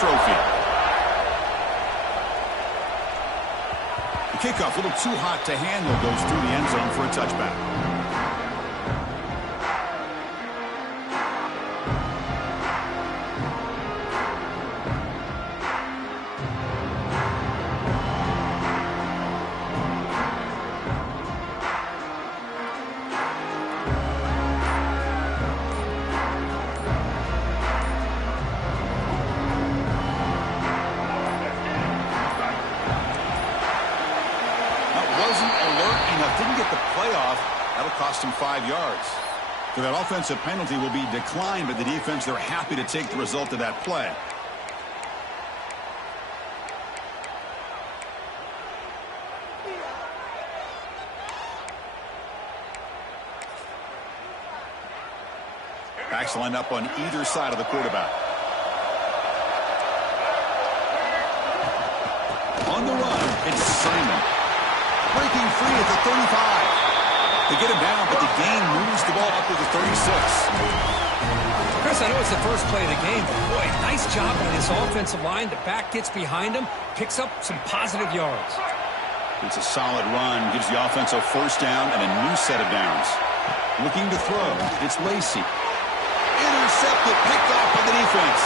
trophy. The kickoff, a little too hot to handle, goes through the end zone for a touchback. Didn't get the playoff. That'll cost him 5 yards. So that offensive penalty will be declined by the defense. They're happy to take the result of that play. Backs line up on either side of the quarterback. On the run, it's Simon. Breaking free at the 35. They get him down, but the gain moves the ball up to the 36. Chris, I know it's the first play of the game, but boy, nice job by this offensive line. The back gets behind him, picks up some positive yards. It's a solid run, gives the offense a first down and a new set of downs. Looking to throw, it's Lacy. Intercepted, picked off by the defense.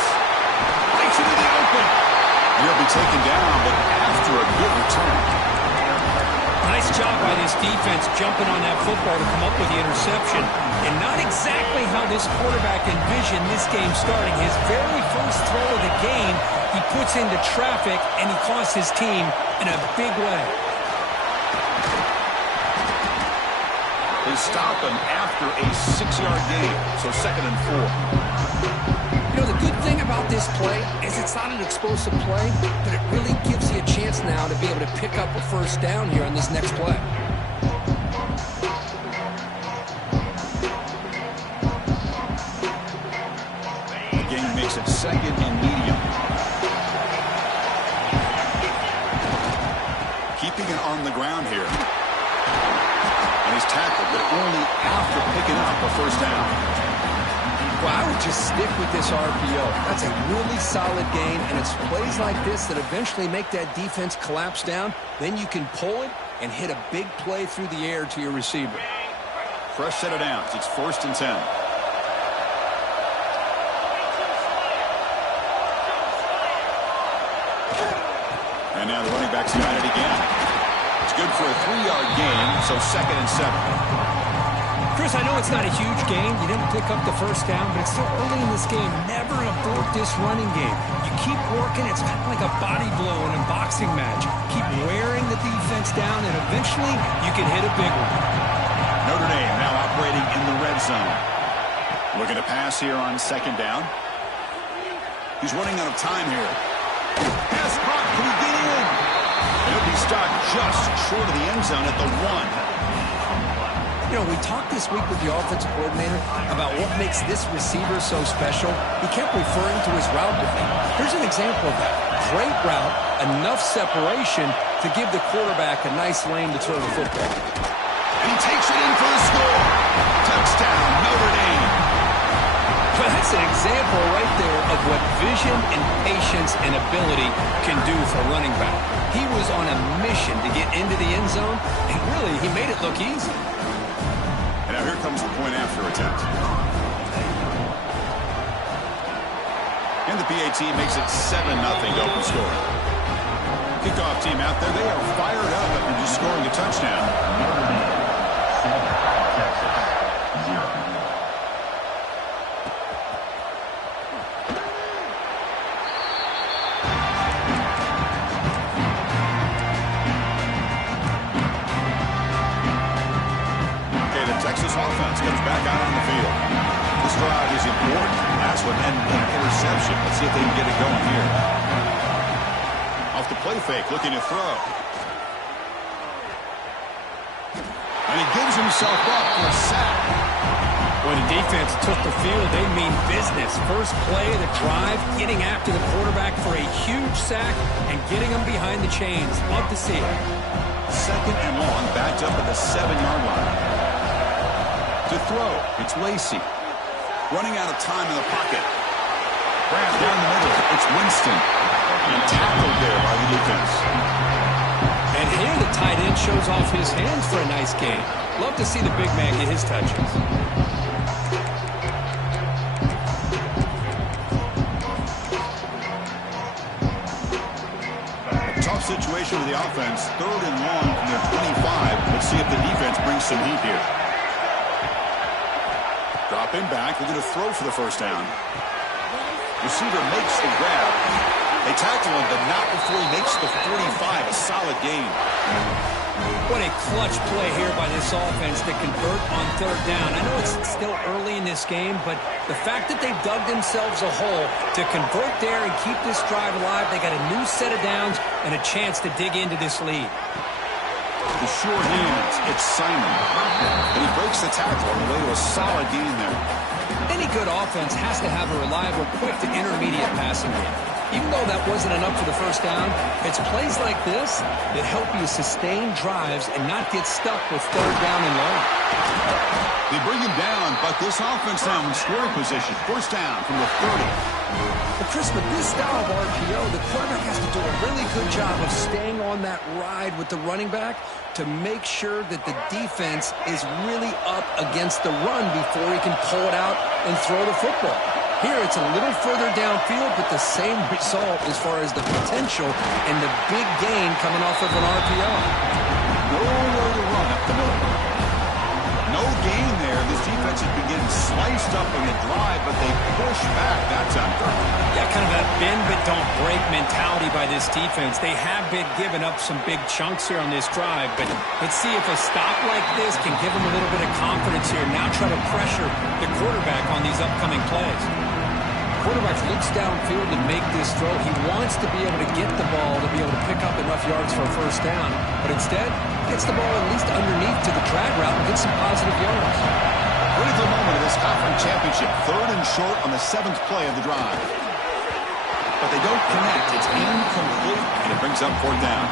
Breaks into the open. He'll be taken down, but after a good return. Nice job by this defense jumping on that football to come up with the interception. And not exactly how this quarterback envisioned this game starting. His very first throw of the game, he puts into traffic, and he costs his team in a big way. They stop him after a 6-yard gain, so 2nd and 4. You know, the good thing about this play is it's not an explosive play, but it really gives you a chance now to be able to pick up a first down here on this next play. The game makes it 2nd and medium. Keeping it on the ground here. And he's tackled, but only after picking up a first down. Well, I would just stick with this RPO. That's a really solid gain, and it's plays like this that eventually make that defense collapse down. Then you can pull it and hit a big play through the air to your receiver. Fresh set of downs. It's 1st and 10. And now the running back's got it again. It's good for a 3-yard gain, so 2nd and 7. Chris, I know it's not a huge game. You didn't pick up the first down, but it's still early in this game. Never abort this running game. You keep working. It's kind of like a body blow in a boxing match. Keep wearing the defense down, and eventually you can hit a big one. Notre Dame now operating in the red zone. Looking to pass here on 2nd down. He's running out of time here. Pass caught. Can he get in? He'll be stopped just short of the end zone at the 1. You know, we talked this week with the offensive coordinator about what makes this receiver so special. He kept referring to his route running. Here's an example of that. Great route, enough separation to give the quarterback a nice lane to throw the football. And he takes it in for the score. Touchdown, Notre Dame. Well, that's an example right there of what vision and patience and ability can do for a running back. He was on a mission to get into the end zone, and really, he made it look easy. Now here comes the point after attempt. And the PAT makes it 7-0 open score. Kickoff team out there, they are fired up after just scoring a touchdown. Notre Dame 7, Texas 0. Texas offense comes back out on the field. This drive is important. Last one and an interception. Let's see if they can get it going here. Off the play fake, looking to throw. And he gives himself up for a sack. When the defense took the field, they mean business. First play of the drive, getting after the quarterback for a huge sack and getting him behind the chains. Love to see it. 2nd and long, backed up at the 7-yard line. To throw, it's Lacy. Running out of time in the pocket. grab down the middle. It's Winston. And tackled there by the defense. And here the tight end shows off his hands for a nice game. Love to see the big man get his touches. A tough situation with the offense. 3rd and long from their 25. Let's see if the defense brings some heat here. Dropping back. They're going to throw for the first down. Receiver makes the grab. They tackle him, but not before he makes the 45. A solid gain. What a clutch play here by this offense to convert on 3rd down. I know it's still early in this game, but the fact that they've dug themselves a hole to convert there and keep this drive alive, they got a new set of downs and a chance to dig into this lead. The short hands, it's Simon. And he breaks the tackle on the way to a solid gain there. Any good offense has to have a reliable, quick to intermediate passing game. Even though that wasn't enough for the first down, it's plays like this that help you sustain drives and not get stuck with 3rd down and long. They bring him down, but this offense now in scoring position. 1st down from the 30. But Chris, with this style of RPO, the quarterback has to do a really good job of staying on that ride with the running back to make sure that the defense is really up against the run before he can pull it out and throw the football. Here, it's a little further downfield, but the same result as far as the potential and the big gain coming off of an RPO. Nowhere to run up the middle. No gain there. This defense has been getting sliced up on the drive, but they push back that time. Yeah, kind of that bend but don't break mentality by this defense. They have been giving up some big chunks here on this drive, but let's see if a stop like this can give them a little bit of confidence here. Now try to pressure the quarterback on these upcoming plays. Quarterback looks downfield to make this throw. He wants to be able to get the ball to be able to pick up enough yards for a 1st down, but instead gets the ball at least underneath to the drag route and gets some positive yards. Critical moment of this conference championship. 3rd and short on the 7th play of the drive. But they don't connect. It's incomplete, and it brings up 4th down.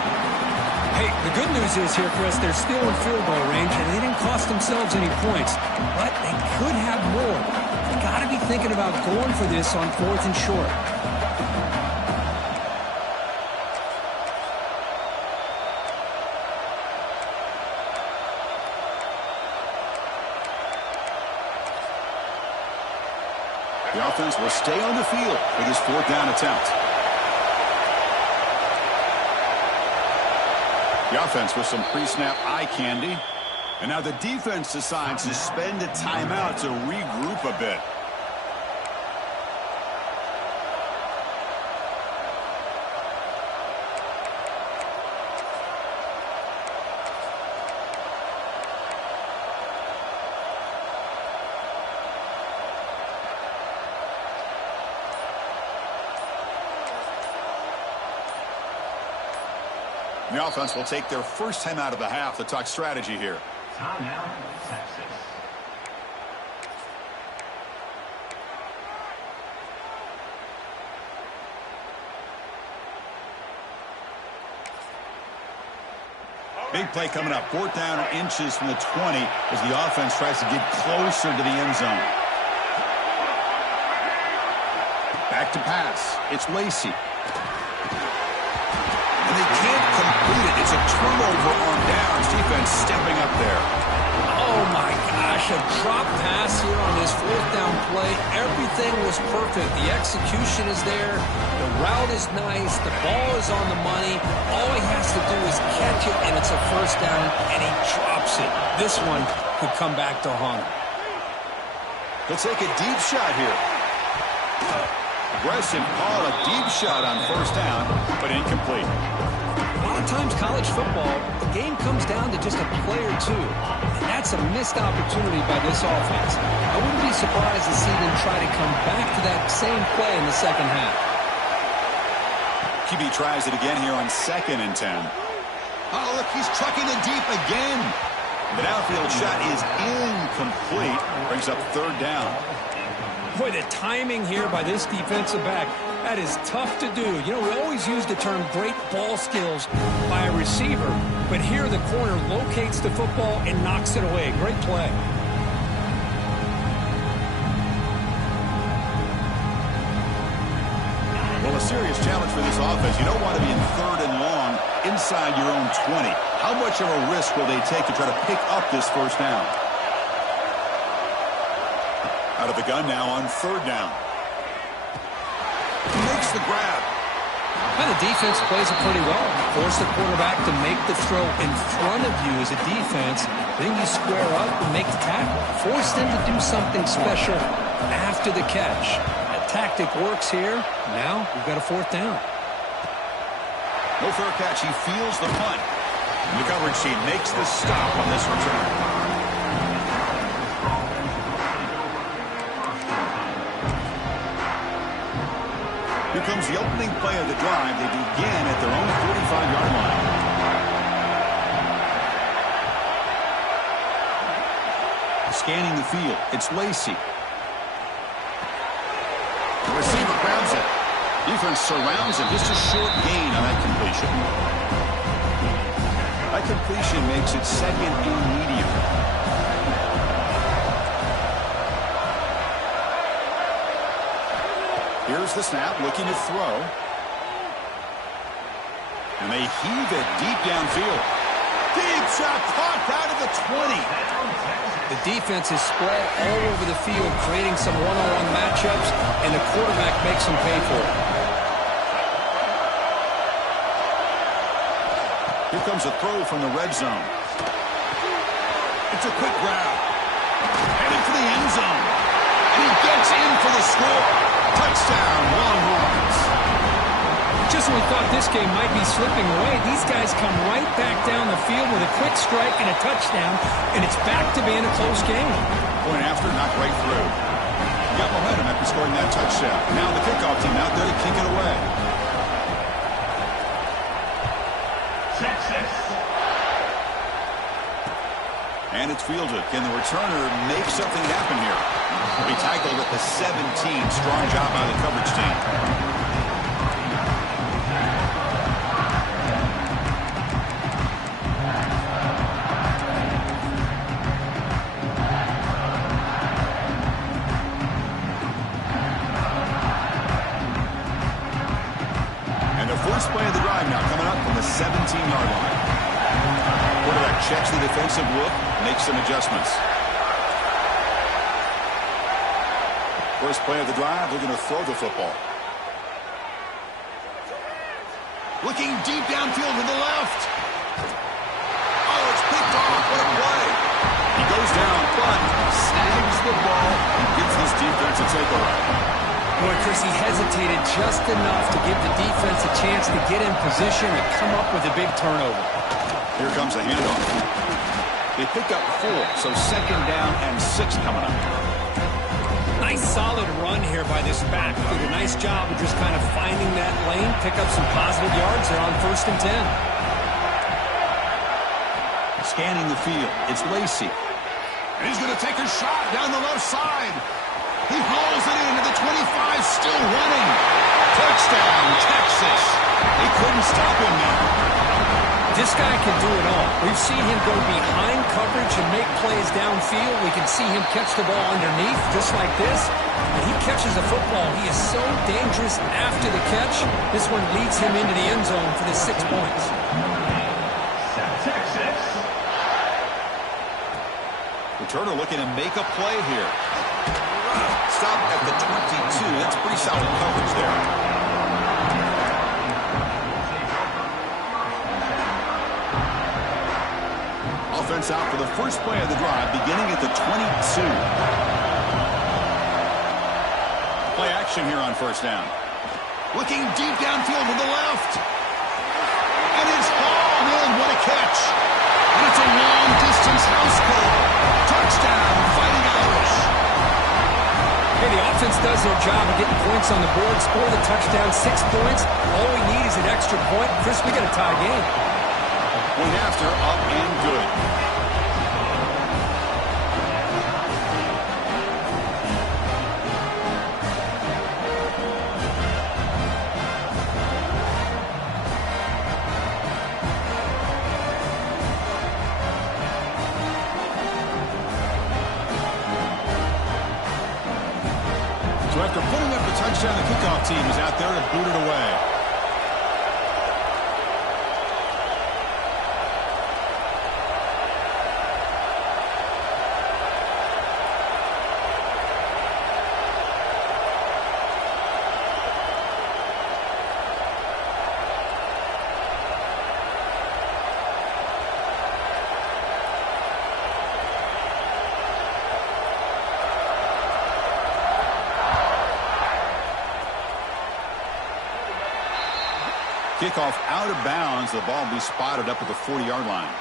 Hey, the good news is here, Chris, they're still in field goal range, and they didn't cost themselves any points, but they could have more. They got to be thinking about going for this on 4th and short. The offense will stay on the field for this 4th down attempt. The offense with some pre-snap eye candy. And now the defense decides to spend a timeout to regroup a bit. The offense will take their first time out of the half to talk strategy here. Timeout, Texas. Big play coming up. 4th down and inches from the 20 as the offense tries to get closer to the end zone. Back to pass. It's Lacy. And they can't complete it. It's a turnover on downs. Defense stepping up there. Oh, my gosh, a drop pass here on this 4th down play. Everything was perfect. The execution is there. The route is nice. The ball is on the money. All he has to do is catch it, and it's a 1st down, and he drops it. This one could come back to haunt him. He'll take a deep shot here. Aggressive call, a deep shot on 1st down, but incomplete. A lot of times college football, the game comes down to just a play or two. And that's a missed opportunity by this offense. I wouldn't be surprised to see them try to come back to that same play in the 2nd half. QB tries it again here on 2nd and 10. Oh, look, he's trucking it deep again. The downfield shot is incomplete. Brings up 3rd down. Boy, the timing here by this defensive back, that is tough to do. You know, we always use the term great ball skills by a receiver, but here the corner locates the football and knocks it away. Great play. serious challenge for this offense. You don't want to be in 3rd and long inside your own 20. How much of a risk will they take to try to pick up this first down? Out of the gun now on 3rd down. Makes the grab. And the defense plays it pretty well. Force the quarterback to make the throw in front of you as a defense. Then you square up and make the tackle. Force them to do something special after the catch. That tactic works here. Now we've got a 4th down. No fair catch. He feels the punt. The coverage team makes the stop on this return. Here comes the opening play of the drive. They begin at their own 45-yard line. Scanning the field, it's Lacy. The receiver grabs it. Defense surrounds him. Just a short gain on that completion. That completion makes it 2nd and medium. Here's the snap, looking to throw. And they heave it deep downfield. Deep shot, caught out of the 20. The defense is spread all over the field, creating some one-on-one matchups, and the quarterback makes them pay for it. Here comes a throw from the red zone. It's a quick grab. Headed for the end zone. And he gets in for the score. Touchdown, Longhorns. Just when we thought this game might be slipping away, these guys come right back down the field with a quick strike and a touchdown, and it's back to being a close game. Point after, knocked right through. Got momentum after scoring that touchdown. Now the kickoff team out there to kick it away. Texas. And it's fielded. Can the returner make something happen here? He tackled at the 17. Strong job by the coverage team. And the first play of the drive now coming up from the 17-yard line. Quarterback checks the defensive look, makes some adjustments. First play of the drive, looking to throw the football. Looking deep downfield to the left. Oh, it's picked off. What a play. He goes down, but snags the ball and gives this defense a takeaway. Boy, Chris, he hesitated just enough to give the defense a chance to get in position and come up with a big turnover. Here comes the handoff. They pick up 4, so 2nd down and 6 coming up. Nice solid run here by this back. Did a nice job of just kind of finding that lane, pick up some positive yards there on 1st and 10. Scanning the field, it's Lacy. And he's going to take a shot down the left side. He hauls it into the 25, still running. Touchdown, Texas. They couldn't stop him now. This guy can do it all. We've seen him go behind coverage and make plays downfield. We can see him catch the ball underneath, just like this. When he catches the football, he is so dangerous after the catch. This one leads him into the end zone for the 6 points. Texas. Returner looking to make a play here. Stop at the 22. That's pretty solid coverage there. Offense out for the first play of the drive, beginning at the 22. Play action here on 1st down. Looking deep downfield to the left. And it's hauled in. What a catch. And it's a long-distance house call. Touchdown, Fighting Irish. Hey, the offense does their job of getting points on the board, score the touchdown, 6 points. All we need is an extra point. Chris, we got a tie game. Point after, up and good. So after putting up the touchdown down, the kickoff team is out there to boot it away. Kickoff out of bounds. The ball will be spotted up at the 40-yard line.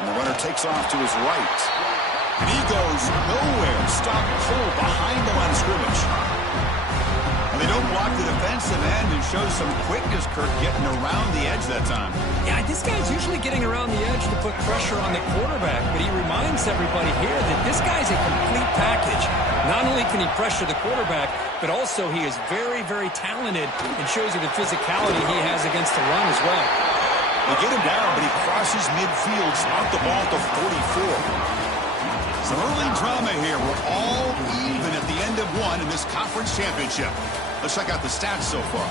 And the runner takes off to his right. And he goes nowhere. Stop pull behind the line of scrimmage. And they don't block the defensive end and show some quickness, Kirk, getting around the edge that time. Yeah, this guy's usually getting around the edge to put pressure on the quarterback, but he reminds everybody here that this guy's a complete package. Not only can he pressure the quarterback, but also he is very, very talented and shows you the physicality he has against the run as well. They get him down, but he crosses midfield, spot the ball to 44. Some early drama here. We're all even at the end of one in this conference championship. Let's check out the stats so far.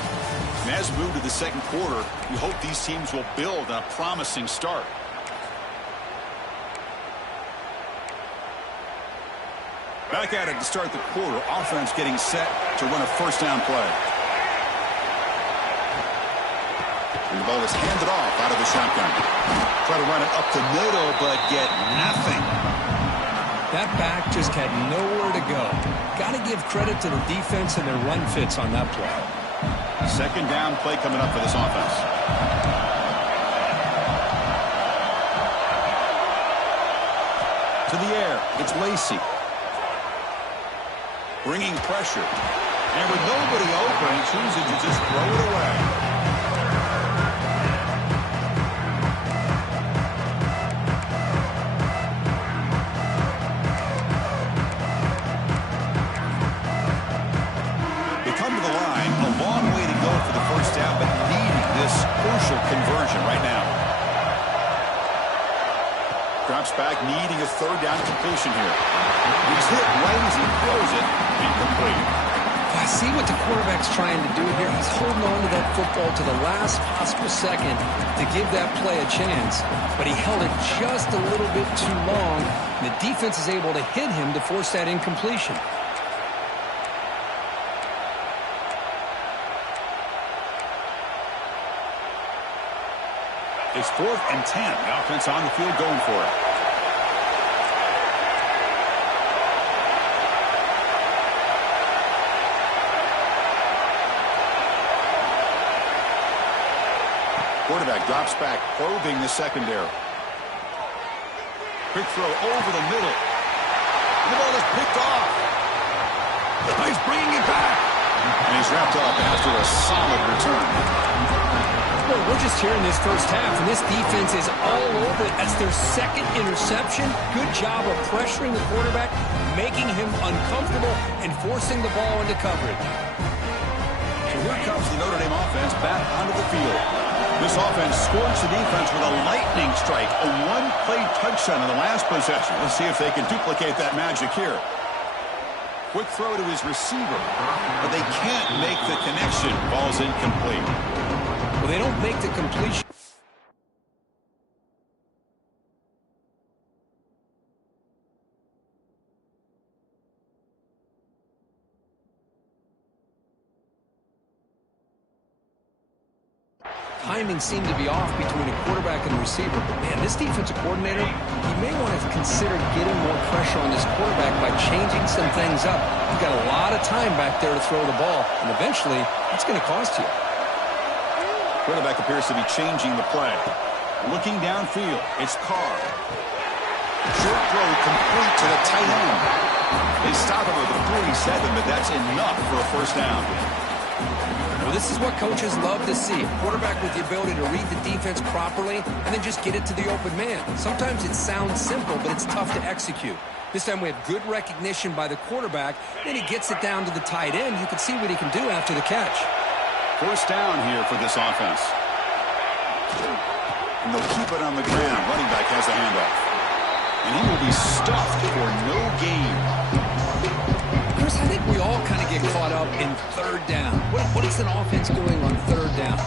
And as we move to the second quarter, we hope these teams will build on a promising start. Back at it to start the quarter. Offense getting set to run a first down play. And the ball is handed off out of the shotgun. Try to run it up the middle, but get nothing. That back just had nowhere to go. Got to give credit to the defense and their run fits on that play. Second down play coming up for this offense. To the air, it's Lacy. Bringing pressure. And with nobody open, he chooses to just throw it away. Conversion right now. Drops back, needing a third down completion here. He's hit right as he throws it. Incomplete. I see what the quarterback's trying to do here. He's holding on to that football to the last possible second to give that play a chance. But he held it just a little bit too long. And the defense is able to hit him to force that incompletion. It's 4th and 10. The offense on the field going for it. Quarterback drops back, probing the secondary. Quick throw over the middle. The ball is picked off. He's bringing it back. And he's wrapped up after a solid return. Well, we're just here in this first half, and this defense is all over it. That's their second interception. Good job of pressuring the quarterback, making him uncomfortable, and forcing the ball into coverage. So here comes the Notre Dame offense back onto the field. This offense scores the defense with a lightning strike, a one-play touchdown in the last possession. Let's see if they can duplicate that magic here. Quick throw to his receiver, but they can't make the connection. Ball's incomplete. Well, they don't make the completion. Timing seemed to be off between a quarterback and receiver. But, man, this defensive coordinator, he may want to consider getting more pressure on this quarterback by changing some things up. You've got a lot of time back there to throw the ball, and eventually it's going to cost you. Quarterback appears to be changing the play. Looking downfield, it's Carr. Short throw complete to the tight end. They stop him at the 47, but that's enough for a first down. Well, this is what coaches love to see. A quarterback with the ability to read the defense properly and then just get it to the open man. Sometimes it sounds simple, but it's tough to execute. This time we have good recognition by the quarterback. Then he gets it down to the tight end. You can see what he can do after the catch. First down here for this offense. And they'll keep it on the ground. Running back has the handoff. And he will be stuffed for no gain. Chris, I think we all kind of get caught up in third down. What is an offense doing on third down?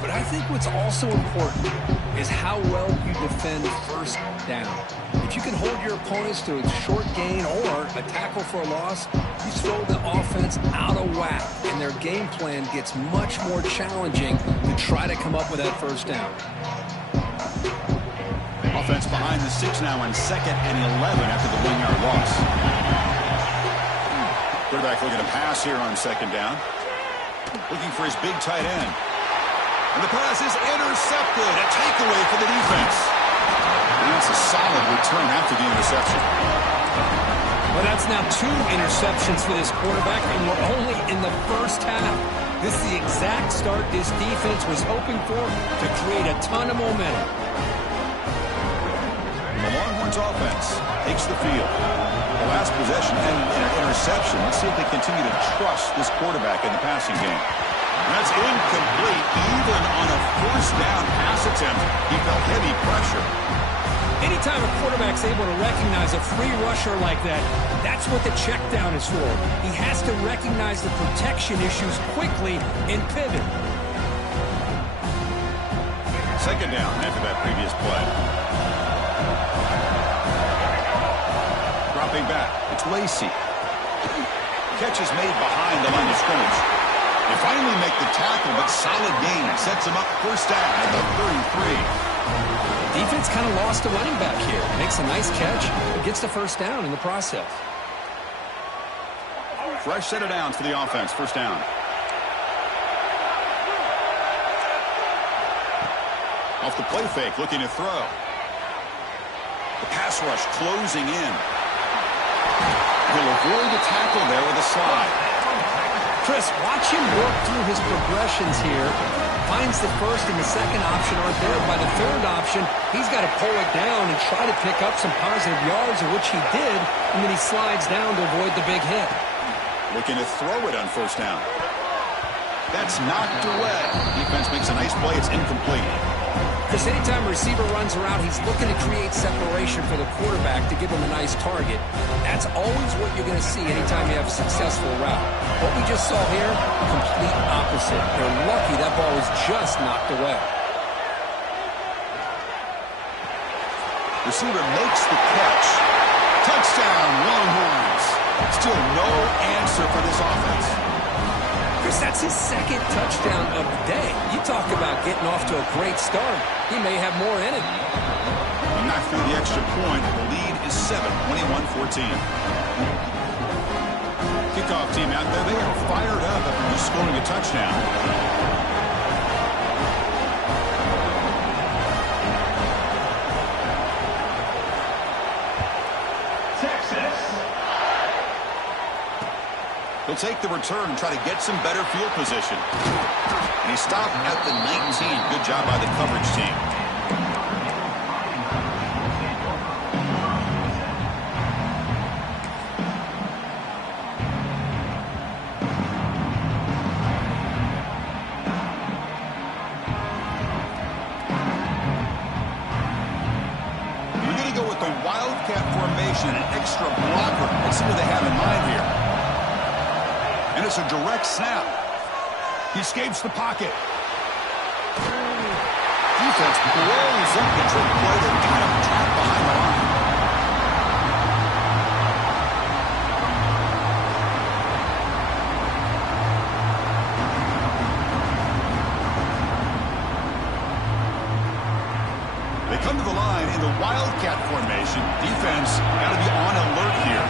But I think what's also important is how well you defend first down. If you can hold your opponents to a short gain or a tackle for a loss, you throw the offense out of whack, and their game plan gets much more challenging to try to come up with that first down. Offense behind the 6 now on 2nd and 11 after the 1-yard loss. Quarterback looking to pass here on 2nd down. Looking for his big tight end. And the pass is intercepted. A takeaway for the defense. And that's a solid return after the interception. Well, that's now 2 interceptions for this quarterback, and we're only in the first half. This is the exact start this defense was hoping for to create a ton of momentum. The Longhorns offense takes the field. The last possession ended in an interception. Let's see if they continue to trust this quarterback in the passing game. And that's incomplete. Even on a first down pass attempt, he felt heavy pressure. Anytime a quarterback's able to recognize a free rusher like that, that's what the check down is for. He has to recognize the protection issues quickly and pivot. 2nd down after that previous play. Dropping back, it's Lacy. Catch is made behind the line of scrimmage. They finally make the tackle, but solid gain sets him up first down at the 33. Defense kind of lost a running back here. Makes a nice catch, but gets the first down in the process. Fresh set of downs for the offense. First down. Off the play fake, looking to throw. The pass rush closing in. He'll avoid the tackle there with a slide. Chris, watch him work through his progressions here. Finds the first and the second option aren't there. By the third option, he's got to pull it down and try to pick up some positive yards, of which he did, and then he slides down to avoid the big hit. Looking to throw it on first down. That's knocked away. Defense makes a nice play. It's incomplete. Chris, anytime a receiver runs around, he's looking to create separation for the quarterback to give him a nice target. That's always what you're going to see anytime you have a successful route. What we just saw here, complete opposite. They're lucky that ball was just knocked away. Receiver makes the catch. Touchdown, Longhorns. Still no answer for this offense. Chris, that's his 2nd touchdown of the day. You talk about getting off to a great start. He may have more in it. And not through the extra point. The lead is 7, 21-14. Kickoff team out there. They are fired up after just scoring a touchdown. He'll take the return and try to get some better field position. And he stopped at the 19. Good job by the coverage team. We're going to go with the Wildcat formation, an extra blocker. Let's see what they have in mind here. And it's a direct snap. He escapes the pocket. Defense blows up the trick play. They got him trapped behind the line. They come to the line in the Wildcat formation. Defense got to be on alert here.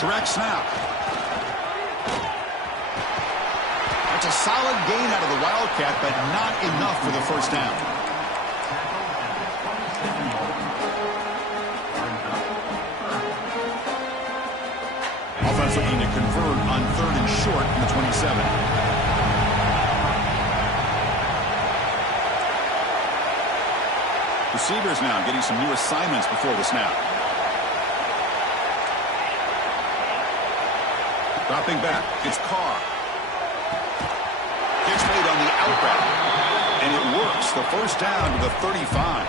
Direct snap. That's a solid gain out of the Wildcat, but not enough for the first down. Offense looking to convert on 3rd and short from the 26. Receivers now getting some new assignments before the snap. Dropping back, it's Carr. Gets made on the out route. And it works. The first down to the 35.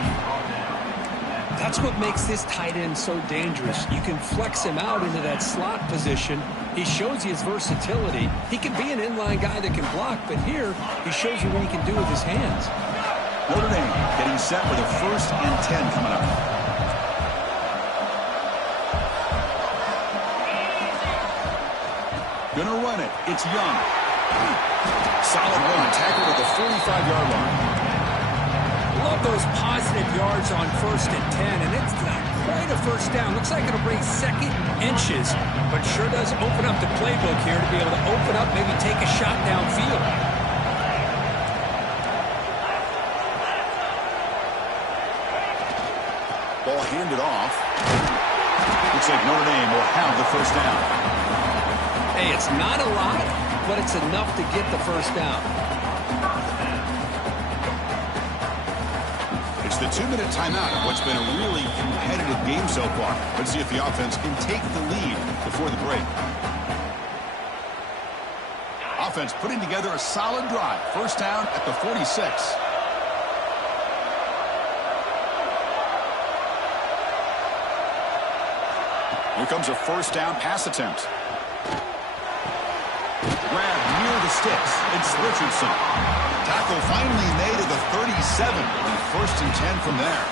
That's what makes this tight end so dangerous. You can flex him out into that slot position. He shows you his versatility. He can be an inline guy that can block, but here he shows you what he can do with his hands. Notre Dame getting set for the 1st and 10 coming up. Gonna run it. It's Young. Solid run. Tackle at the 45-yard line. Love those positive yards on 1st and 10, and it's not quite a first down. Looks like it'll bring second inches, but sure does open up the playbook here to be able to open up, maybe take a shot downfield. Ball handed off. Looks like Notre Dame will have the first down. Hey, it's not a lot, but it's enough to get the first down. It's the 2-minute timeout of what's been a really competitive game so far. Let's see if the offense can take the lead before the break. Offense putting together a solid drive. First down at the 46. Here comes a first down pass attempt. Grab near the sticks. It's Richardson. Tackle finally made at the 37. And 1st and 10 from there.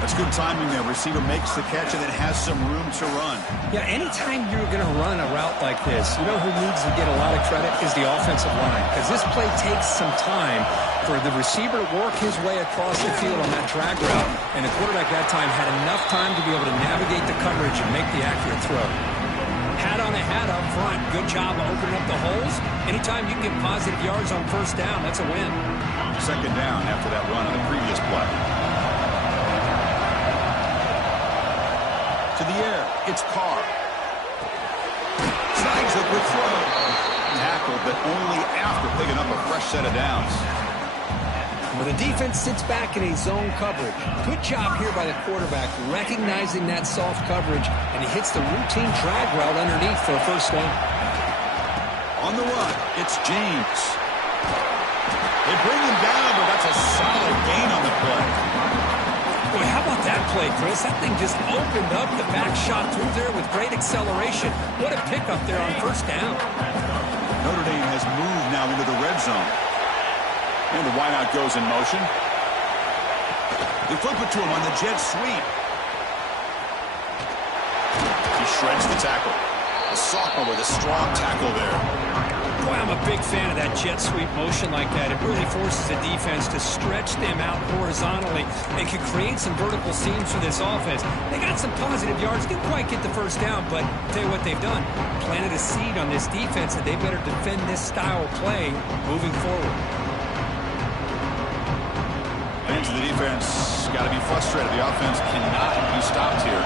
That's good timing there. Receiver makes the catch and it has some room to run. Yeah, anytime you're going to run a route like this, you know who needs to get a lot of credit is the offensive line. Because this play takes some time for the receiver to work his way across the field on that drag route. And the quarterback that time had enough time to be able to navigate the coverage and make the accurate throw. Hat on a hat up front. Good job of opening up the holes. Anytime you can get positive yards on first down, that's a win. Second down after that run on the previous play. To the air, it's Carr. Snags a quick throw. Tackled, but only after picking up a fresh set of downs. Well, the defense sits back in a zone coverage. Good job here by the quarterback, recognizing that soft coverage, and he hits the routine drag route underneath for a first down. On the run, it's James. They bring him down, but that's a solid gain on the play. Boy, how about that play, Chris? That thing just opened up the back shot through there with great acceleration. What a pickup there on first down. Notre Dame has moved now into the red zone. And the wideout goes in motion. They flip it to him on the jet sweep. He shreds the tackle. A sophomore with a strong tackle there. Boy, I'm a big fan of that jet sweep motion like that. It really forces the defense to stretch them out horizontally. They could create some vertical seams for this offense. They got some positive yards. Didn't quite get the first down, but I'll tell you what they've done. Planted a seed on this defense that they better defend this style of play moving forward. Fans of the defense got to be frustrated. The offense cannot be stopped here.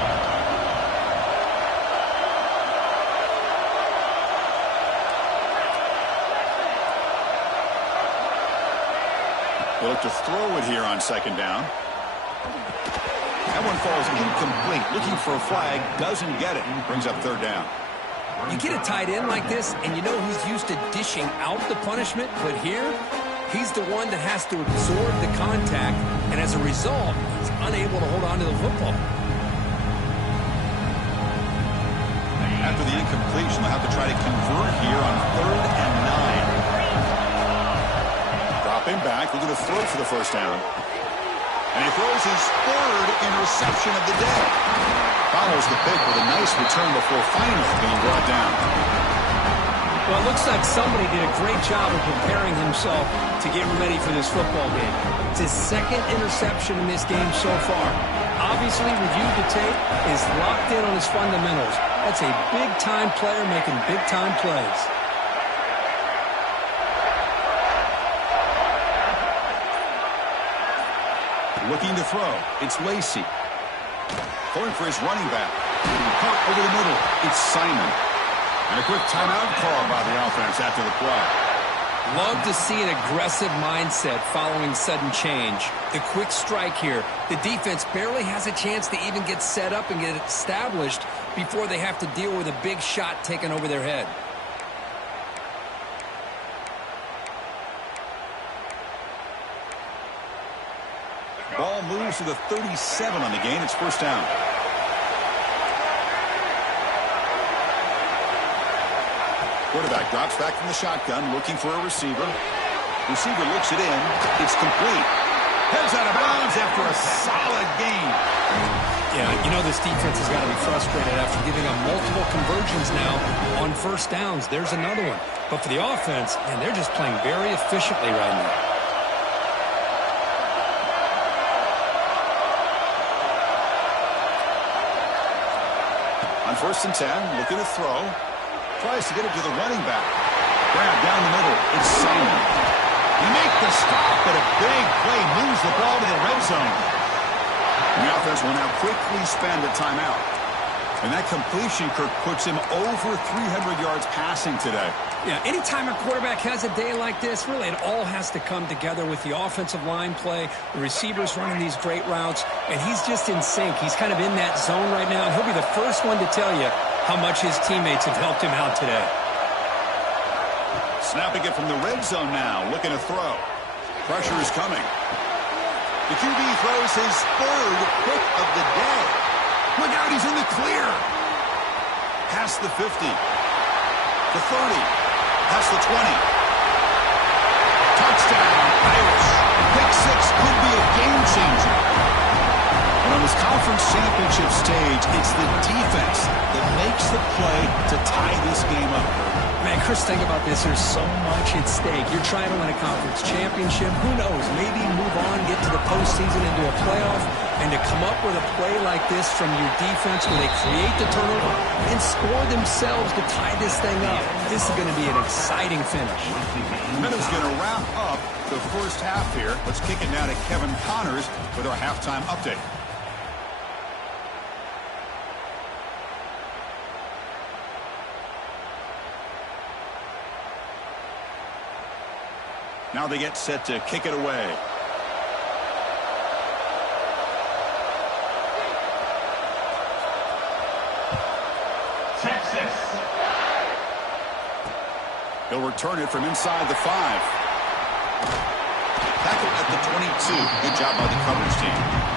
They look to throw it here on second down. That one falls incomplete. Looking for a flag. Doesn't get it. Brings up third down. You get a tight end like this, and you know he's used to dishing out the punishment, but here, he's the one that has to absorb the contact, and as a result, he's unable to hold on to the football. After the incompletion, they'll have to try to convert here on 3rd and 9. Dropping back, looking to throw for the first down. And he throws his 3rd interception of the day. Follows the pick with a nice return before finally being brought down. Well, it looks like somebody did a great job of preparing himself to get ready for this football game. It's his 2nd interception in this game so far. Obviously, reviewed the tape, is locked in on his fundamentals. That's a big-time player making big-time plays. Looking to throw. It's Lacey. Going for his running back. Caught over the middle. It's Simon. And a quick timeout call by the offense after the play. Love to see an aggressive mindset following sudden change. The quick strike here. The defense barely has a chance to even get set up and get established before they have to deal with a big shot taken over their head. Ball moves to the 37 on the gain. It's first down. Quarterback drops back from the shotgun, looking for a receiver. Receiver looks it in. It's complete. Heads out of bounds after a solid gain. Yeah, you know this defense has got to be frustrated after giving up multiple conversions now on first downs. There's another one. But for the offense, man, they're just playing very efficiently right now. On 1st and 10, looking to throw. Tries to get it to the running back. Grab down the middle. It's Simon. He makes the stop, but a big play moves the ball to the red zone. And the offense will now quickly spend a timeout. And that completion, Kirk, puts him over 300 yards passing today. Yeah, anytime a quarterback has a day like this, really it all has to come together with the offensive line play, the receivers running these great routes, and he's just in sync. He's kind of in that zone right now, and he'll be the first one to tell you how much his teammates have helped him out today. Snapping it from the red zone now, looking to throw. Pressure is coming. The QB throws his third pick of the day. Look out, he's in the clear. Past the 50. The 30. Past the 20. Touchdown, Irish. Pick six could be a game changer. And on this conference championship stage, it's the defense that makes the play to tie this game up. Man, Chris, think about this. There's so much at stake. You're trying to win a conference championship. Who knows? Maybe move on, get to the postseason, into a playoff. And to come up with a play like this from your defense where they create the turnover and score themselves to tie this thing up, this is going to be an exciting finish. Minutes going to wrap up the first half here. Let's kick it now to Kevin Connors with our halftime update. Now they get set to kick it away. Texas. He'll return it from inside the 5. Tackle at the 22. Good job by the coverage team.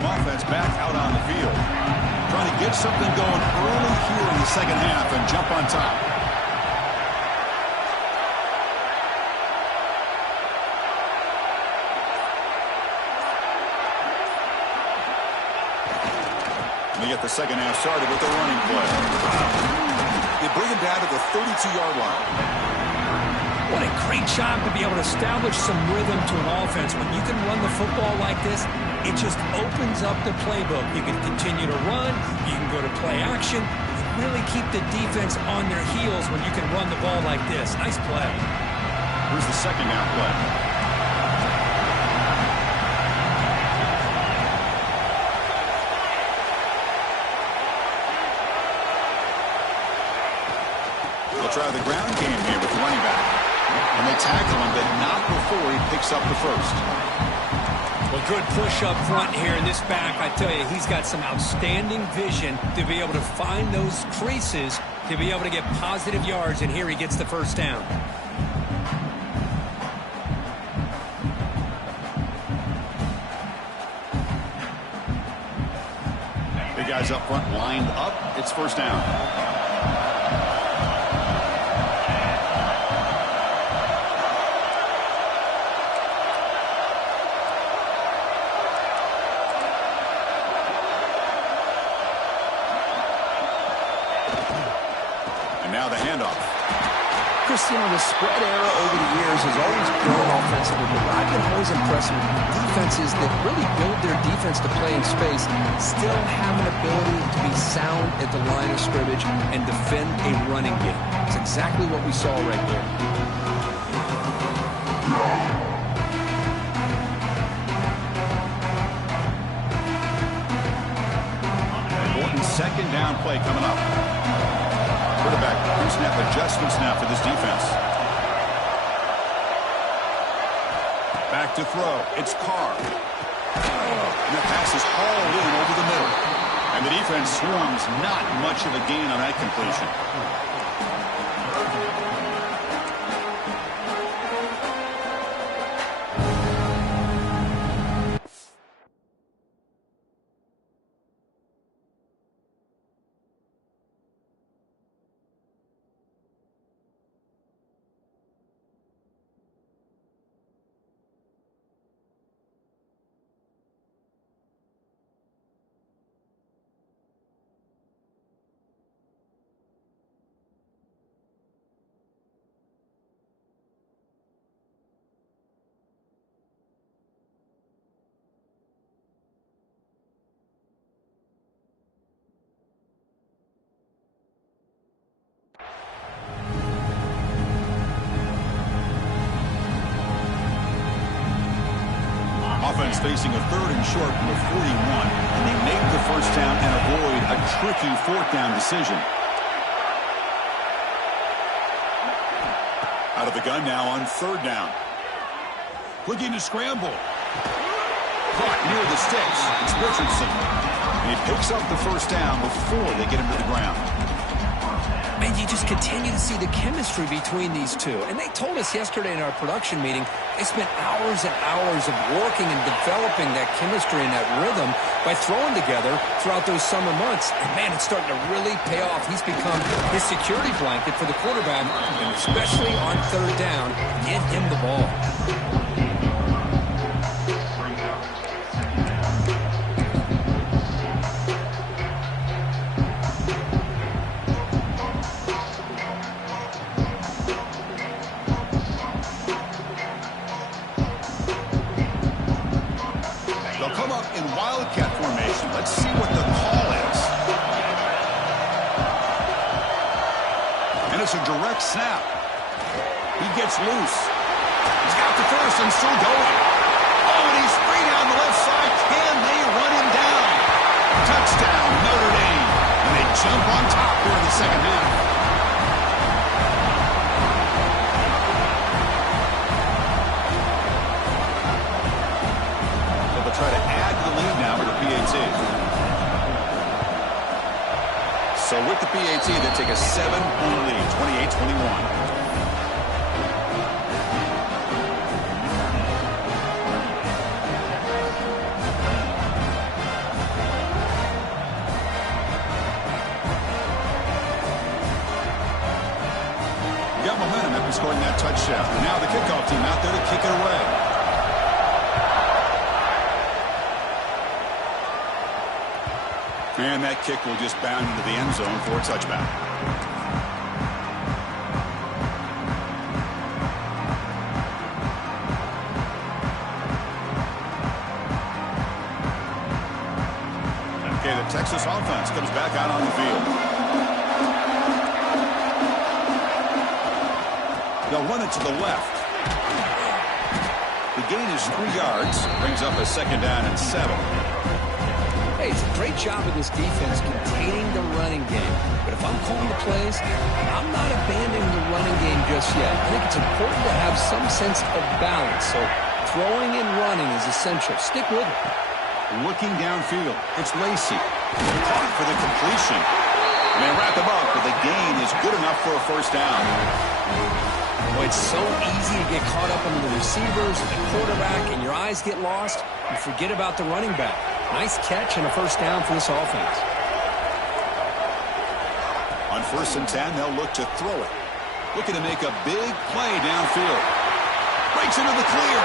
Offense back out on the field. Trying to get something going early here in the second half and jump on top. And they get the second half started with the running play. They bring him down to the 32-yard line. What a great job to be able to establish some rhythm to an offense. When you can run the football like this, it just opens up the playbook. You can continue to run. You can go to play action. You really keep the defense on their heels when you can run the ball like this. Nice play. Here's the second down play. They'll try the ground game here with the running back. And they tackle him, but not before he picks up the first. Well, good push up front here in this back. I tell you, he's got some outstanding vision to be able to find those creases, to be able to get positive yards, and here he gets the first down. Big guys up front lined up. It's first down. Now the handoff. Cristiano, the spread era over the years has always grown offensively, but I've been always impressed with defenses that really build their defense to play in space, still have an ability to be sound at the line of scrimmage and defend a running game. It's exactly what we saw right there. play coming up. Quarterback pre-snap adjustments now for this defense. Back to throw. It's Carr. And the pass is hauled in over the middle. And the defense swarms. Not much of a gain on that completion. Offense facing a third and short from the 41, and they make the first down and avoid a tricky fourth down decision. Out of the gun now on third down. Looking to scramble. Caught near the sticks. It's Richardson. And he picks up the first down before they get him to the ground. And you just continue to see the chemistry between these two. And they told us yesterday in our production meeting, they spent hours and hours of working and developing that chemistry and that rhythm by throwing together throughout those summer months. And, man, it's starting to really pay off. He's become his security blanket for the quarterback, and especially on third down, get him the ball. Let's see what the call is. And it's a direct snap. He gets loose. He's got the first and still going. Oh, and he's free down the left side. Can they run him down? Touchdown, Notre Dame. And they jump on top here in the second half. They'll try to add to the lead now with the PAT. So with the PAT, they take a 7-point lead, 28-21. Got momentum after scoring that touchdown. And now the kickoff team out there to kick it away. And that kick will just bound into the end zone for a touchback. Okay, the Texas offense comes back out on the field. They'll run it to the left. The gain is 3 yards, brings up a second down and 7. Hey, it's a great job of this defense containing the running game. But if I'm calling the plays, I'm not abandoning the running game just yet. I think it's important to have some sense of balance. So throwing and running is essential. Stick with it. Looking downfield, it's Lacy. Caught for the completion. And they wrap him up, but the gain is good enough for a first down. Boy, it's so easy to get caught up in the receivers, the quarterback, and your eyes get lost. You forget about the running back. Nice catch and a first down for this offense. On 1st and 10, they'll look to throw it. Looking to make a big play downfield. Breaks into the clear.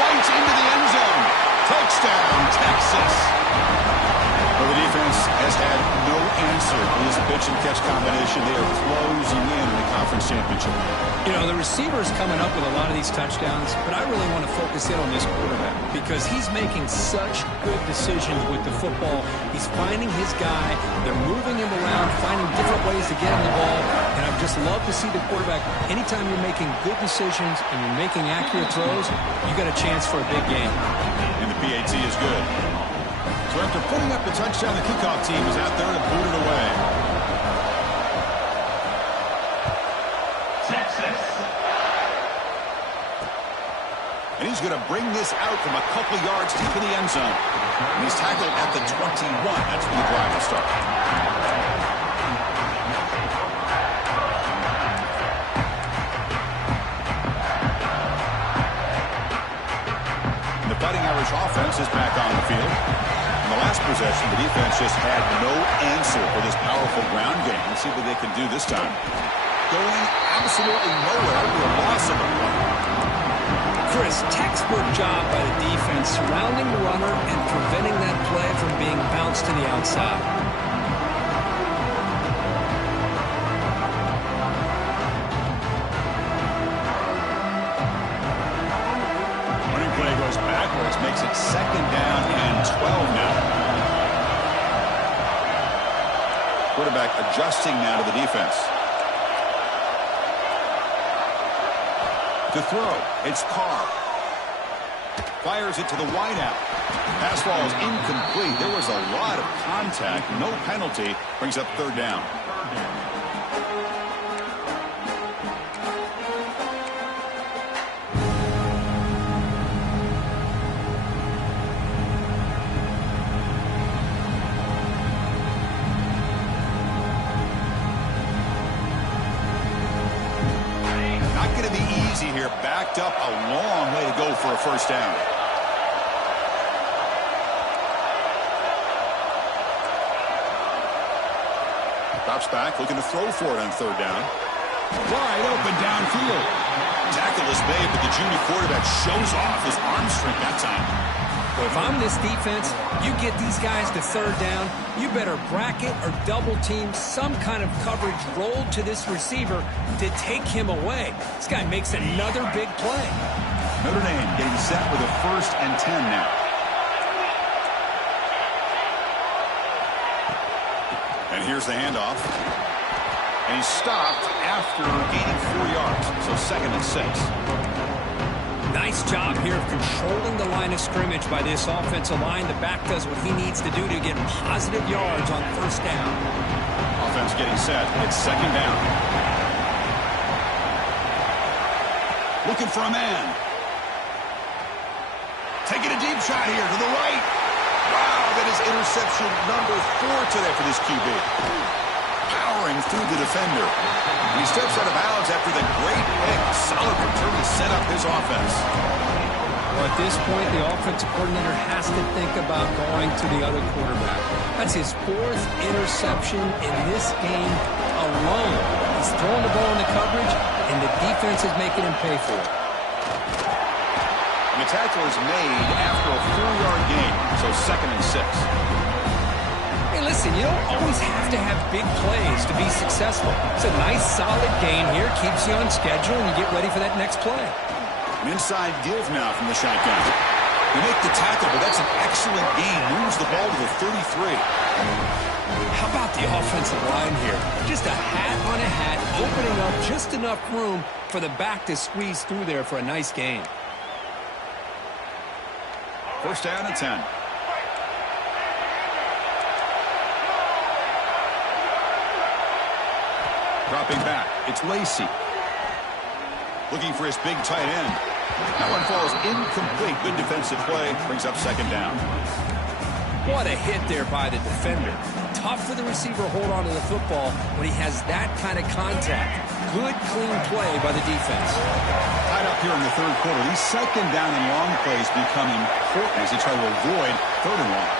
Fights into the end zone. Touchdown, Texas. Well, the defense has had no answer for this pitch-and-catch combination. They are closing in the conference championship. You know, the receiver's coming up with a lot of these touchdowns, but I really want to focus in on this quarterback because he's making such good decisions with the football. He's finding his guy. They're moving him around, finding different ways to get him the ball, and I'd just love to see the quarterback. Anytime you're making good decisions and you're making accurate throws, you got a chance for a big game. And the PAT is good. So after putting up the touchdown, the kickoff team is out there to boot it away. Texas. And he's going to bring this out from a couple yards deep in the end zone. And he's tackled at the 21. That's when the drive will start. And the Fighting Irish offense is back on the field. In the last possession, the defense just had no answer for this powerful ground game. Let's see what they can do this time. Going absolutely nowhere with a loss of a play. Chris, textbook job by the defense surrounding the runner and preventing that play from being bounced to the outside. Running play goes backwards, makes it 2nd down and 12 now. Quarterback adjusting now to the defense. To throw, it's Carr. Fires it to the wideout. Pass ball is incomplete. There was a lot of contact. No penalty. Brings up 3rd down. Here, backed up a long way to go for a 1st down. Drops back, looking to throw for it on 3rd down. Wide open downfield. Tackle is made, but the junior quarterback shows off his arm strength that time. Well, if I'm this defense, you get these guys to 3rd down, you better bracket or double team some kind of coverage rolled to this receiver to take him away. This guy makes another big play. Notre Dame getting set with a 1st and 10 now. And here's the handoff. And he's stopped after gaining 4 yards, so 2nd and 6. Nice job here of controlling the line of scrimmage by this offensive line. The back does what he needs to do to get positive yards on 1st down. Offense getting set. It's 2nd down. Looking for a man. Taking a deep shot here to the right. Wow, that is interception number 4 today for this QB. Powering through the defender. And he steps out of bounds after the great pick. Solid return to set up his offense. Well, at this point, the offensive coordinator has to think about going to the other quarterback. That's his 4th interception in this game alone. He's throwing the ball in the coverage, and the defense is making him pay for it. And the tackle is made after a 4-yard gain, so 2nd and 6. Hey, listen, you don't always have to have big plays to be successful. It's a nice, solid gain here. Keeps you on schedule, and you get ready for that next play. An inside give now from the shotgun. They make the tackle, but that's an excellent gain. Moves the ball to the 33. How about the offensive line here? Just a hat on a hat, opening up just enough room for the back to squeeze through there for a nice gain. 1st down and 10. Dropping back, it's Lacy. Looking for his big tight end. That one falls incomplete. Good defensive play. Brings up 2nd down. What a hit there by the defender. Tough for the receiver to hold on to the football when he has that kind of contact. Good, clean play by the defense. Tied up here in the 3rd quarter. These 2nd down and long plays become important as they try to avoid 3rd and long.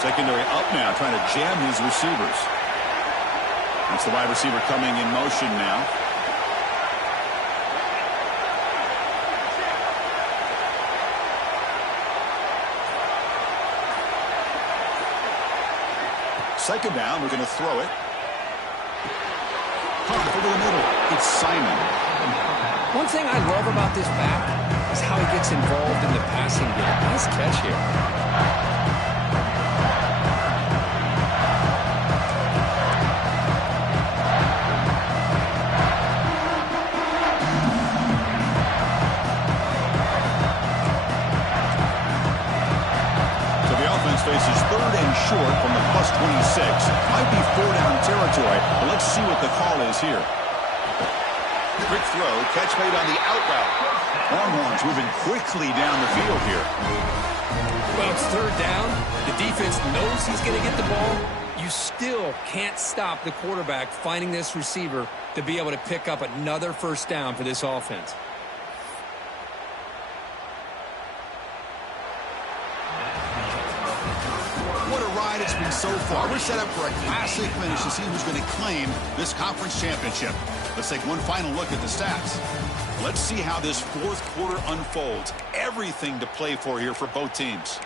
Secondary up now, trying to jam these receivers. That's the wide receiver coming in motion now. Second down, we're going to throw it. Pump over the middle. It's Simon. One thing I love about this back is how he gets involved in the passing game. Nice catch here. faces third and short from the +26. Might be 4-down territory, but let's see what the call is here. Quick throw, catch made on the out route. Longhorns moving quickly down the field here. Well, it's third down. The defense knows he's going to get the ball. You still can't stop the quarterback finding this receiver to be able to pick up another first down for this offense. What a ride it's been so far. We're set up for a classic finish to see who's going to claim this conference championship. Let's take one final look at the stats. Let's see how this fourth quarter unfolds. Everything to play for here for both teams.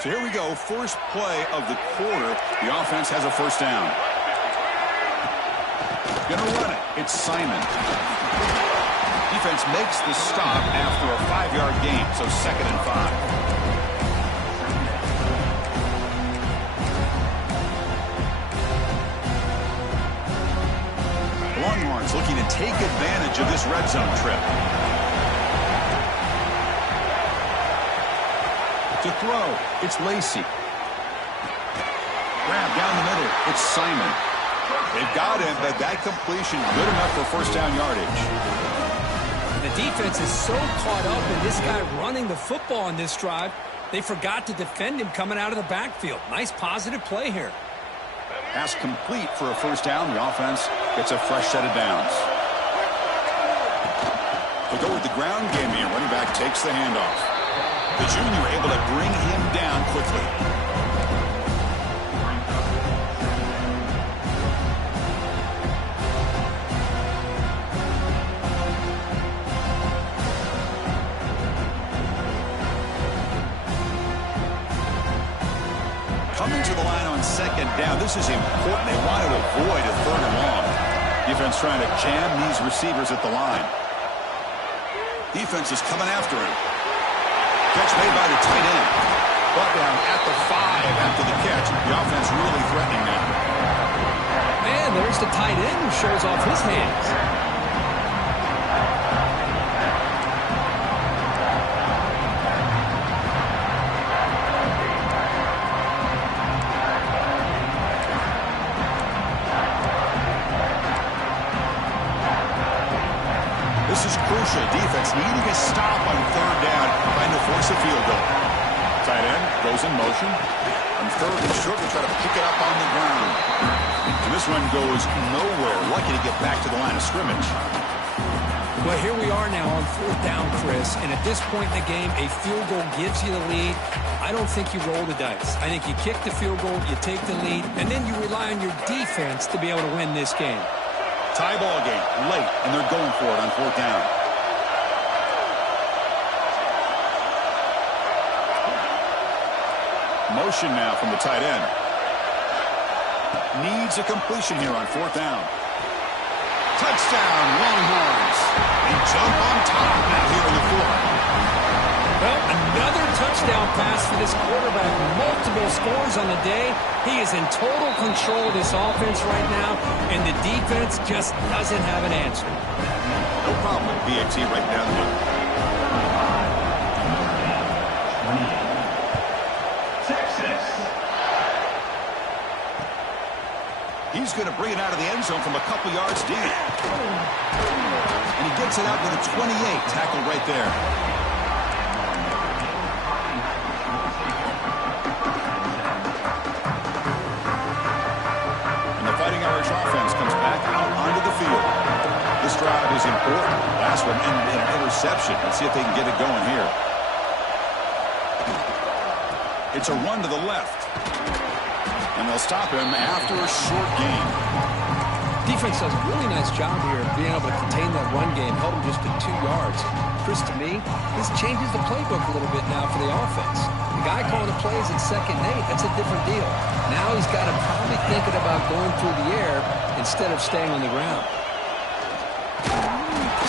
So here we go. First play of the quarter. The offense has a first down. Gonna run it. It's Simon. Defense makes the stop after a 5-yard gain, so 2nd and 5. Longhorns looking to take advantage of this red zone trip. To throw, it's Lacy. Grab down the middle, it's Simon. They've got him, but that completion good enough for first down yardage. The defense is so caught up in this guy running the football on this drive, they forgot to defend him coming out of the backfield. Nice positive play here. Pass complete for a first down. The offense gets a fresh set of downs. They go with the ground game here. Running back takes the handoff. The junior able to bring him down quickly. Coming to the line on second down. This is important. They want to avoid a 3rd and long. Defense trying to jam these receivers at the line. Defense is coming after him. Catch made by the tight end. Brought down at the 5 after the catch. The offense really threatening now. And there's the tight end who shows off his hands. This is crucial. Defense needing a stop on 3rd down, trying to force a field goal. Tight end goes in motion. On 3rd and short, they try to pick it up on the ground. And this run goes nowhere. Lucky to get back to the line of scrimmage. Well, here we are now on 4th down, Chris. And at this point in the game, a field goal gives you the lead. I don't think you roll the dice. I think you kick the field goal, you take the lead, and then you rely on your defense to be able to win this game. Tie ball game late, and they're going for it on 4th down. Motion now from the tight end. Needs a completion here on 4th down. Touchdown, Longhorns. They jump on top now here in the 4th. Well, another touchdown pass for this quarterback. Multiple scores on the day. He is in total control of this offense right now, and the defense just doesn't have an answer. No problem with BAT right down the middle. He's going to bring it out of the end zone from a couple yards deep. And he gets it out with a 28 tackle right there. Fighting Irish offense comes back out onto the field. This drive is important. Last one ended in an interception. Let's see if they can get it going here. It's a run to the left. And they'll stop him after a short gain. Defense does a really nice job here of being able to contain that run game, held him just to 2 yards. Chris, to me, this changes the playbook a little bit now for the offense. The guy calling the plays at 2nd and 8, that's a different deal. Now he's got him probably thinking about going through the air instead of staying on the ground.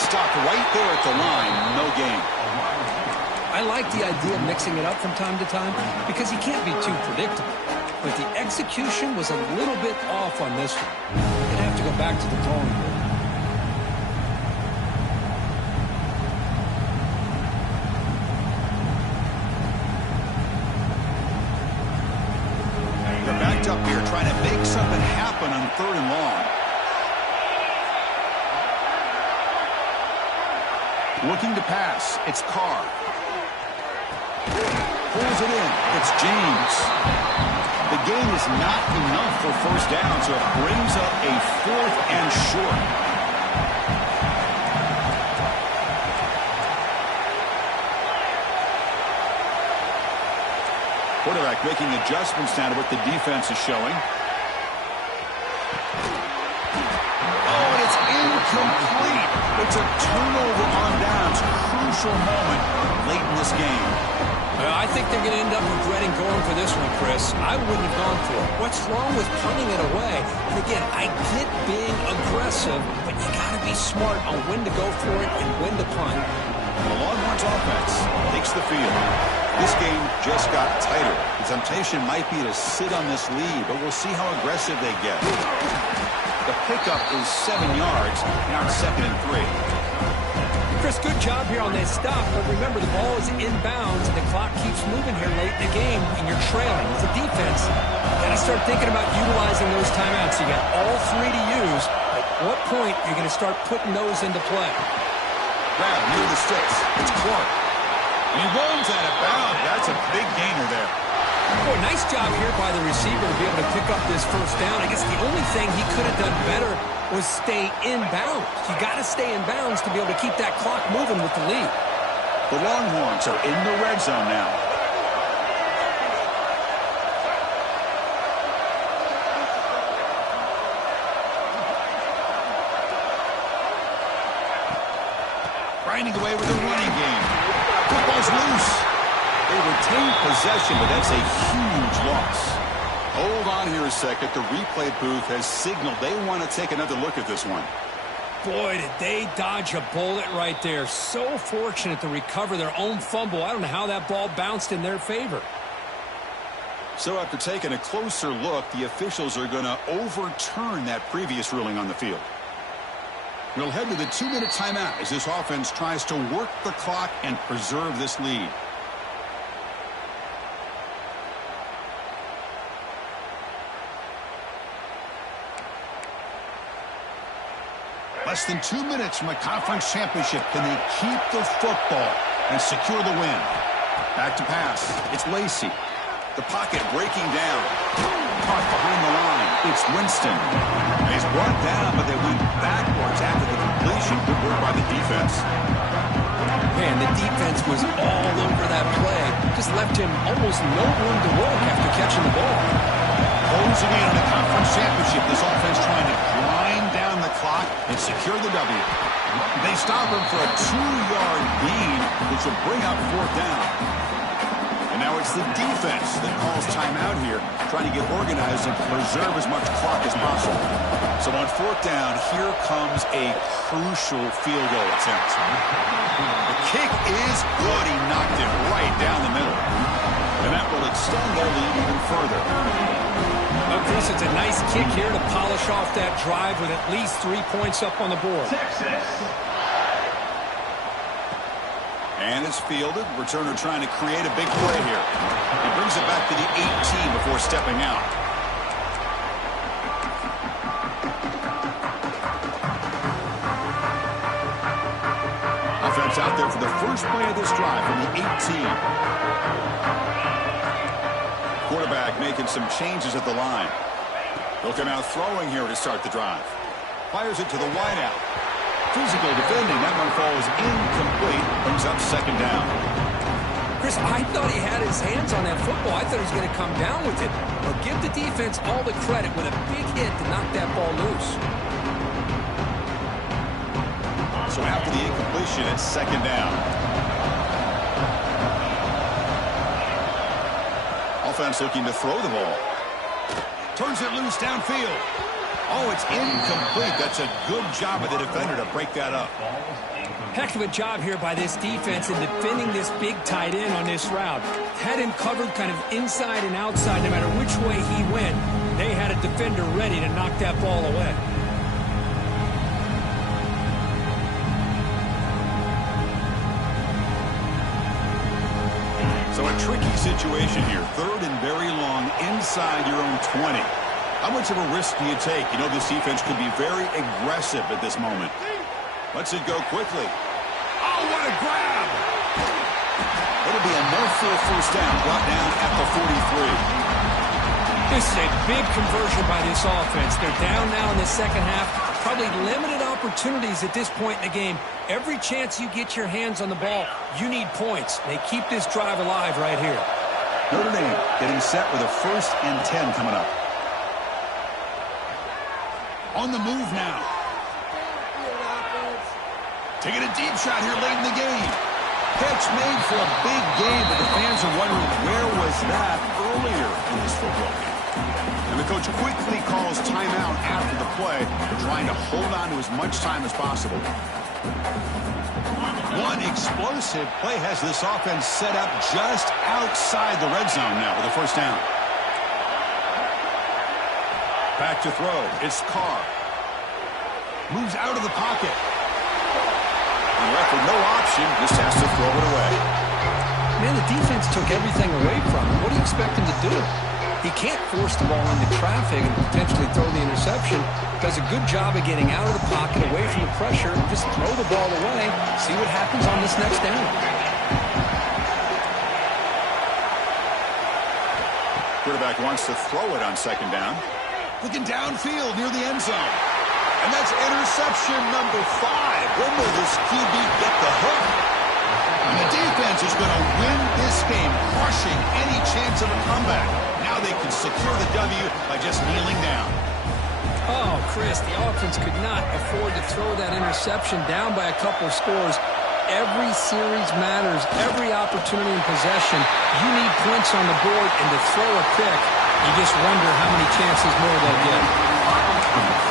Stopped right there at the line, no gain. I like the idea of mixing it up from time to time because he can't be too predictable. But the execution was a little bit off on this one. You're going to have to go back to the drawing board. trying to make something happen on 3rd and long. Looking to pass. It's Carr. Pulls it in. It's James. The gain is not enough for 1st down, so it brings up a 4th and short. Quarterback making adjustments now to what the defense is showing. Oh, and it's incomplete. It's a turnover on downs. Crucial moment late in this game. I think they're going to end up regretting going for this one, Chris. I wouldn't have gone for it. What's wrong with punting it away? And again, I get being aggressive, but you got to be smart on when to go for it and when to punt. The Longhorns offense takes the field. This game just got tighter. The temptation might be to sit on this lead, but we'll see how aggressive they get. The pickup is 7 yards. Now it's 2nd and 3. Chris, good job here on that stop, but remember the ball is inbounds and the clock keeps moving here late in the game and you're trailing. As a defense, you got to start thinking about utilizing those timeouts. You got all 3 to use. At what point are you going to start putting those into play? Grab near the sticks. It's Clark. And he runs out of bounds. That's a big gainer there. Boy, nice job here by the receiver to be able to pick up this 1st down. I guess the only thing he could have done better was stay in bounds. You got to stay in bounds to be able to keep that clock moving with the lead. The Longhorns are in the red zone now. Grinding away with the running game. Football's loose. They retain possession, but that's a huge loss. Hold on here a second. The replay booth has signaled they want to take another look at this one. Boy, did they dodge a bullet right there. So fortunate to recover their own fumble. I don't know how that ball bounced in their favor. So after taking a closer look, the officials are going to overturn that previous ruling on the field. We'll head to the 2-minute timeout as this offense tries to work the clock and preserve this lead. Less than 2 minutes from a conference championship. Can they keep the football and secure the win? Back to pass. It's Lacy. The pocket breaking down. Caught behind the line. It's Winston. And he's brought down, but they went backwards after the completion. Good work by the defense. Man, the defense was all over that play. Just left him almost no room to work after catching the ball. Closing in on a conference championship. This offense trying to grind down the clock and secure the W. They stop him for a 2-yard gain, which will bring up 4th down. And now it's the defense that calls timeout here, trying to get organized and preserve as much clock as possible. So on 4th down, here comes a crucial field goal attempt. The kick is good. He knocked it right down the middle. And that will extend their lead even further. Well, Chris, it's a nice kick here to polish off that drive with at least 3 points up on the board. Texas. And it's fielded. Returner trying to create a big play here. He brings it back to the 18 before stepping out. Offense out there for the first play of this drive from the 18. Quarterback making some changes at the line. He'll come out throwing here to start the drive. Fires it to the wideout. Physical defending. That one falls incomplete. Brings up 2nd down. Chris, I thought he had his hands on that football. I thought he was going to come down with it. But give the defense all the credit with a big hit to knock that ball loose. So after the incompletion, it's 2nd down. Offense looking to throw the ball. Turns it loose downfield. Oh, it's incomplete. That's a good job of the defender to break that up. Heck of a job here by this defense in defending this big tight end on this route. Had him covered kind of inside and outside no matter which way he went. They had a defender ready to knock that ball away. So a tricky situation here. 3rd and very long inside your own 20. How much of a risk do you take? You know this defense could be very aggressive at this moment. Lets it go quickly. Oh, what a grab! It'll be enough for a first down, brought down at the 43. This is a big conversion by this offense. They're down now in the second half. Probably limited opportunities at this point in the game. Every chance you get your hands on the ball, you need points. They keep this drive alive right here. Notre Dame getting set with a 1st and 10 coming up. On the move now. Taking a deep shot here late in the game. Catch made for a big game, but the fans are wondering where was that earlier in this football game. And the coach quickly calls timeout after the play, trying to hold on to as much time as possible. One explosive play has this offense set up just outside the red zone now with a first down. Back to throw. It's Carr. Moves out of the pocket. And left with no option, just has to throw it away. Man, the defense took everything away from him. What do you expect him to do? He can't force the ball into traffic and potentially throw the interception. Does a good job of getting out of the pocket, away from the pressure, just throw the ball away, see what happens on this next down. Quarterback wants to throw it on second down. Looking downfield near the end zone. And that's interception number 5. When will this QB get the hook? And the defense is going to win this game, crushing any chance of a comeback. Now they can secure the W by just kneeling down. Oh, Chris, the offense could not afford to throw that interception down by a couple of scores. Every series matters. Every opportunity in possession. You need points on the board, and to throw a pick, you just wonder how many chances more they'll get.